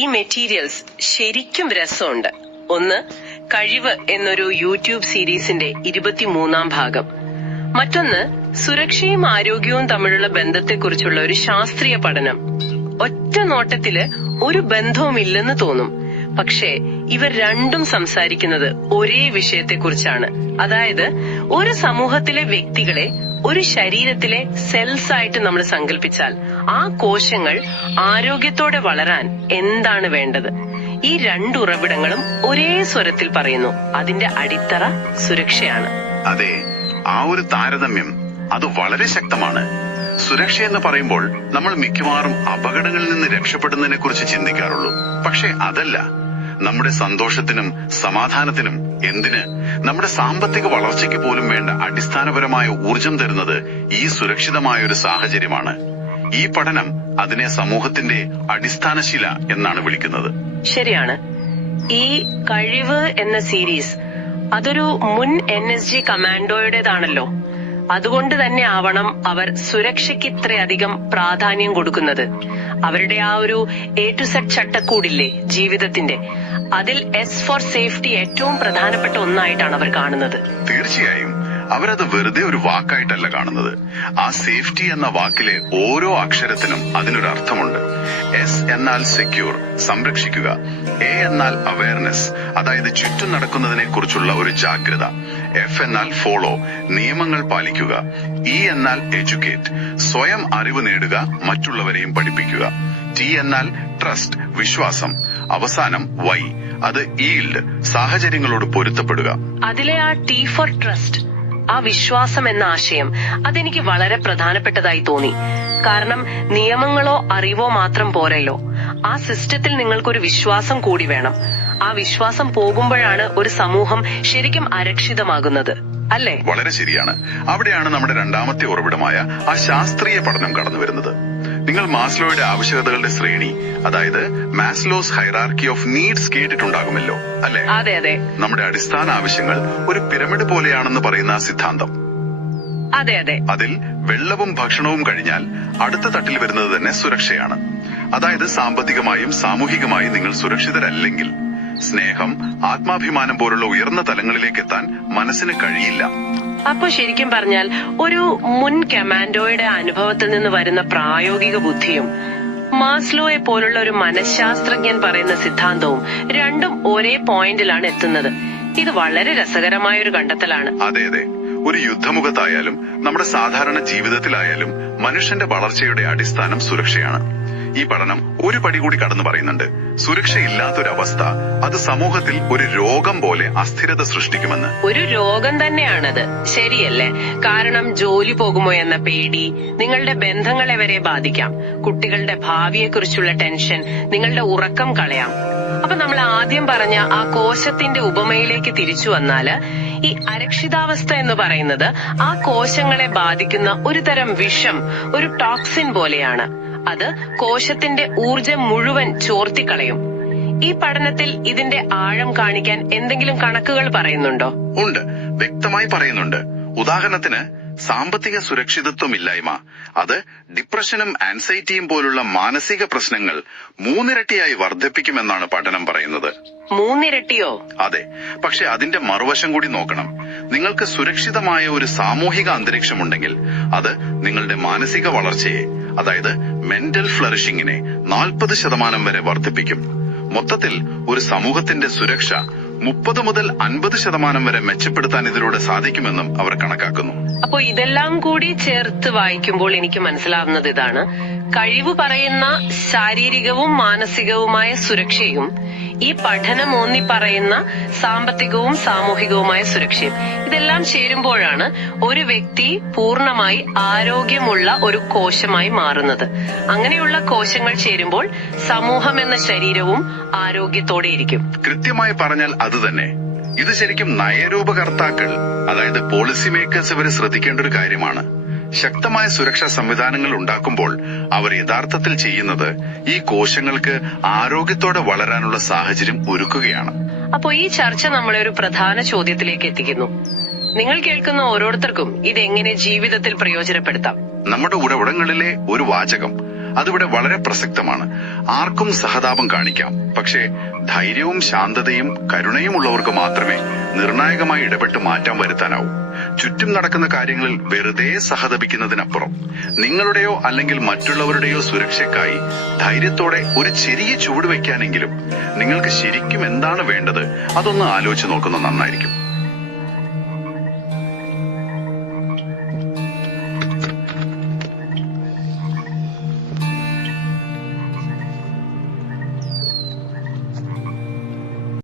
ഈ മെറ്റീരിയൽസ് ശരിക്കും രസമുണ്ട്. ഒന്ന്, കഴിവ് എന്നൊരു യൂട്യൂബ് സീരീസിന്റെ 23-ാം ഭാഗം. മറ്റൊന്ന്, സുരക്ഷയും ആരോഗ്യവും തമ്മിലുള്ള ബന്ധത്തെക്കുറിച്ചുള്ള ഒരു ശാസ്ത്രീയ പഠനം. ഒറ്റ നോട്ടത്തില് ഒരു ബന്ധവുമില്ലെന്ന് തോന്നും. പക്ഷേ ഇവർ രണ്ടും സംസാരിക്കുന്നത് ഒരേ വിഷയത്തെക്കുറിച്ചാണ്. അതായത് ഒരു സമൂഹത്തിലെ വ്യക്തികളെ ഒരു ശരീരത്തിലെ സെൽസ് ആയിട്ട് നമ്മൾ സങ്കല്പിച്ചാൽ ആ കോശങ്ങൾ ആരോഗ്യത്തോടെ വളരാൻ എന്താണ് വേണ്ടത്? ഈ രണ്ട് ഉറവിടങ്ങളും ഒരേ സ്വരത്തിൽ പറയുന്നു, അതിന്റെ അടിത്തറ സുരക്ഷയാണ്. അതെ, ആ ഒരു താരതമ്യം അത് വളരെ ശക്തമാണ്. സുരക്ഷ എന്ന് പറയുമ്പോൾ നമ്മൾ മിക്കവാറും അപകടങ്ങളിൽ നിന്ന് രക്ഷപ്പെടുന്നതിനെ കുറിച്ച് ചിന്തിക്കാറുള്ളൂ. പക്ഷെ അതല്ല, നമ്മുടെ സന്തോഷത്തിനും സമാധാനത്തിനും, എന്തിന് നമ്മുടെ സാമ്പത്തിക വളർച്ചയ്ക്ക് പോലും വേണ്ട അടിസ്ഥാനപരമായ ഊർജം തരുന്നത് ഈ സുരക്ഷിതമായ ഒരു സാഹചര്യമാണ്. ഈ പഠനം അതിനെ സമൂഹത്തിന്റെ അടിസ്ഥാനശില എന്നാണ് വിളിക്കുന്നത്. ശരിയാണ്. ഈ കഴിവ് എന്ന സീരീസ് അതൊരു മുൻ NSG കമാൻഡോയുടേതാണല്ലോ. അതുകൊണ്ട് തന്നെ ആവണം അവർ സുരക്ഷയ്ക്ക് ഇത്രയധികം പ്രാധാന്യം കൊടുക്കുന്നത്. അവരുടെ ആ ഒരു A to Z ചട്ടക്കൂടില്ലേ ജീവിതത്തിന്റെ, അതിൽ S ഫോർ സേഫ്റ്റി ഏറ്റവും പ്രധാനപ്പെട്ട ഒന്നായിട്ടാണ് അവർ കാണുന്നത്. തീർച്ചയായും അവരത് വെറുതെ ഒരു വാക്കായിട്ടല്ല കാണുന്നത്. ആ സേഫ്റ്റി എന്ന വാക്കിലെ ഓരോ അക്ഷരത്തിനും അതിനൊരു അർത്ഥമുണ്ട്. S എന്നാൽ സെക്യൂർ, സംരക്ഷിക്കുക. A എന്നാൽ അവയർനെസ്, അതായത് ചുറ്റും നടക്കുന്നതിനെ കുറിച്ചുള്ള ഒരു ജാഗ്രത. F എന്നാൽ ഫോളോ, നിയമങ്ങൾ പാലിക്കുക. E എന്നാൽ എഡ്യൂക്കേറ്റ്, സ്വയം അറിവ് നേടുക, മറ്റുള്ളവരെയും പഠിപ്പിക്കുക. T എന്നാൽ ട്രസ്റ്റ്, വിശ്വാസം. അവസാനം Y, അത് ഈൽഡ്, സാഹചര്യങ്ങളോട് പൊരുത്തപ്പെടുക. അതിലെ ആ T ഫോർ ട്രസ്റ്റ്, ആ വിശ്വാസം എന്ന ആശയം അതെനിക്ക് വളരെ പ്രധാനപ്പെട്ടതായി തോന്നി. കാരണം നിയമങ്ങളോ അറിവോ മാത്രം പോരല്ലോ, ആ സിസ്റ്റത്തിൽ നിങ്ങൾക്കൊരു വിശ്വാസം കൂടി വേണം. ആ വിശ്വാസം പോകുമ്പോഴാണ് ഒരു സമൂഹം ശരിക്കും അരക്ഷിതമാകുന്നത്, അല്ലേ? വളരെ ശരിയാണ്. അവിടെയാണ് നമ്മുടെ രണ്ടാമത്തെ ഉറവിടമായ ആ ശാസ്ത്രീയ പഠനം കടന്നു വരുന്നത്. നിങ്ങൾ മാസ്ലോയുടെ ആവശ്യകതകളുടെ ശ്രേണി, അതായത് മാസ്ലോസ് ഹൈറാർക്കി ഓഫ് നീഡ്സ് കേട്ടിട്ടുണ്ടാകുമല്ലോ, അല്ലെ? അതെ അതെ. നമ്മുടെ അടിസ്ഥാന ആവശ്യങ്ങൾ ഒരു പിരമിഡ് പോലെയാണെന്ന് പറയുന്ന ആ സിദ്ധാന്തം. അതെ അതെ. അതിൽ വെള്ളവും ഭക്ഷണവും കഴിഞ്ഞാൽ അടുത്ത തട്ടിൽ വരുന്നത് തന്നെ സുരക്ഷയാണ്. അതായത് സാമ്പത്തികമായും സാമൂഹികമായും നിങ്ങൾ സുരക്ഷിതരല്ലെങ്കിൽ സ്നേഹം, ആത്മാഭിമാനം പോലുള്ള ഉയർന്ന തലങ്ങളിലേക്ക് എത്താൻ മനസ്സിന് കഴിയില്ല. അപ്പൊ ശരിക്കും പറഞ്ഞാൽ ഒരു മുൻ കമാൻഡോയുടെ അനുഭവത്തിൽ നിന്ന് വരുന്ന പ്രായോഗിക ബുദ്ധിയും മാസ്ലോയെ പോലുള്ള ഒരു മനഃശാസ്ത്രജ്ഞൻ പറയുന്ന സിദ്ധാന്തവും രണ്ടും ഒരേ പോയിന്റിലാണ് എത്തുന്നത്. ഇത് വളരെ രസകരമായ ഒരു കണ്ടെത്തലാണ്. അതെ അതെ. ഒരു യുദ്ധമുഖത്തായാലും നമ്മുടെ സാധാരണ ജീവിതത്തിലായാലും മനുഷ്യന്റെ വളർച്ചയുടെ അടിസ്ഥാനം സുരക്ഷയാണ്. ഈ പഠനം ഒരു പടി കൂടി കടന്നു പറയുന്നുണ്ട്. സുരക്ഷയില്ലാത്തൊരവസ്ഥ അത് സമൂഹത്തിൽ ഒരു രോഗം പോലെ അസ്ഥിരത സൃഷ്ടിക്കുമെന്ന്. ഒരു രോഗം തന്നെയാണത്, ശരിയല്ലേ? കാരണം ജോലി പോകുമോ എന്ന പേടി നിങ്ങളുടെ ബന്ധങ്ങളെ വരെ ബാധിക്കാം. കുട്ടികളുടെ ഭാവിയെക്കുറിച്ചുള്ള ടെൻഷൻ നിങ്ങളുടെ ഉറക്കം കളയാം. അപ്പൊ നമ്മൾ ആദ്യം പറഞ്ഞ ആ കോശത്തിന്റെ ഉപമയിലേക്ക് തിരിച്ചു വന്നാല്, ഈ അരക്ഷിതാവസ്ഥ എന്ന് പറയുന്നത് ആ കോശങ്ങളെ ബാധിക്കുന്ന ഒരു തരം വിഷം, ഒരു ടോക്സിൻ പോലെയാണ്. അത് കോശത്തിന്റെ ഊർജം മുഴുവൻ ചോർത്തിക്കളയും. ഈ പഠനത്തിൽ ഇതിന്റെ ആഴം കാണിക്കാൻ എന്തെങ്കിലും കണക്കുകൾ പറയുന്നുണ്ടോ? ഉണ്ട്, വ്യക്തമായി പറയുന്നുണ്ട്. ഉദാഹരണത്തിന് സാമ്പത്തിക സുരക്ഷിതത്വമില്ലായ്മ അത് ഡിപ്രഷനും ആൻസൈറ്റിയും പോലുള്ള മാനസിക പ്രശ്നങ്ങൾ 3 ഇരട്ടിയായി വർദ്ധിപ്പിക്കുമെന്നാണ് പഠനം പറയുന്നത്. 3 ഇരട്ടിയോ? അതെ. പക്ഷെ അതിന്റെ മറുവശം കൂടി നോക്കണം. നിങ്ങൾക്ക് സുരക്ഷിതമായ ഒരു സാമൂഹിക അന്തരീക്ഷമുണ്ടെങ്കിൽ അത് നിങ്ങളുടെ മാനസിക വളർച്ചയെ, അതായത് മെന്റൽ ഫ്ലറിഷിങ്ങിനെ 40% വരെ വർദ്ധിപ്പിക്കും. മൊത്തത്തിൽ ഒരു സമൂഹത്തിന്റെ സുരക്ഷ 30 മുതൽ 50% വരെ മെച്ചപ്പെടുത്താൻ ഇതിലൂടെ സാധിക്കുമെന്നും അവർ കണക്കാക്കുന്നു. അപ്പോ ഇതെല്ലാം കൂടി ചേർത്ത് വായിക്കുമ്പോൾ എനിക്ക് മനസ്സിലാവുന്നത് ഇതാണ്: കഴിവ് പറയുന്ന ശാരീരികവും മാനസികവുമായ സുരക്ഷയും ഈ പഠനം ഊന്നി പറയുന്ന സാമ്പത്തികവും സാമൂഹികവുമായ സുരക്ഷയും, ഇതെല്ലാം ചേരുമ്പോഴാണ് ഒരു വ്യക്തി പൂർണ്ണമായി ആരോഗ്യമുള്ള ഒരു കോശമായി മാറുന്നത്. അങ്ങനെയുള്ള കോശങ്ങൾ ചേരുമ്പോൾ സമൂഹം എന്ന ശരീരവും ആരോഗ്യത്തോടെ ഇരിക്കും. കൃത്യമായി പറഞ്ഞാൽ അത് തന്നെ. ഇത് ശരിക്കും നയരൂപകർത്താക്കൾ, അതായത് പോളിസി മേക്കേഴ്സ് ഇവരെ ശ്രദ്ധിക്കേണ്ട ഒരു കാര്യമാണ്. ശക്തമായ സുരക്ഷാ സംവിധാനങ്ങൾ ഉണ്ടാക്കുമ്പോൾ അവർ യഥാർത്ഥത്തിൽ ചെയ്യുന്നത് ഈ കോശങ്ങൾക്ക് ആരോഗ്യത്തോടെ വളരാനുള്ള സാഹചര്യം ഒരുക്കുകയാണ്. അപ്പോ ഈ ചർച്ച നമ്മളെ ഒരു പ്രധാന ചോദ്യത്തിലേക്ക് എത്തിക്കുന്നു. നിങ്ങൾ കേൾക്കുന്ന ഓരോരുത്തർക്കും ഇതെങ്ങനെ ജീവിതത്തിൽ പ്രയോജനപ്പെടുത്താം? നമ്മുടെ ഉറവിടങ്ങളിലെ ഒരു വാചകം, അതിവിടെ വളരെ പ്രസക്തമാണ്. ആർക്കും സഹതാപം കാണിക്കാം, പക്ഷേ ധൈര്യവും ശാന്തതയും കരുണയും ഉള്ളവർക്ക് മാത്രമേ നിർണായകമായി ഇടപെട്ട് മാറ്റം വരുത്താനാവൂ. ചുറ്റും നടക്കുന്ന കാര്യങ്ങളിൽ വെറുതെ സഹതപിക്കുന്നതിനപ്പുറം നിങ്ങളുടെയോ അല്ലെങ്കിൽ മറ്റുള്ളവരുടെയോ സുരക്ഷയ്ക്കായി ധൈര്യത്തോടെ ഒരു ചെറിയ ചുവട് വയ്ക്കാനെങ്കിലും നിങ്ങൾക്ക് ശരിക്കും എന്താണ് വേണ്ടത് അതൊന്ന് ആലോചിച്ച് നോക്കുന്നത് നന്നായിരിക്കും.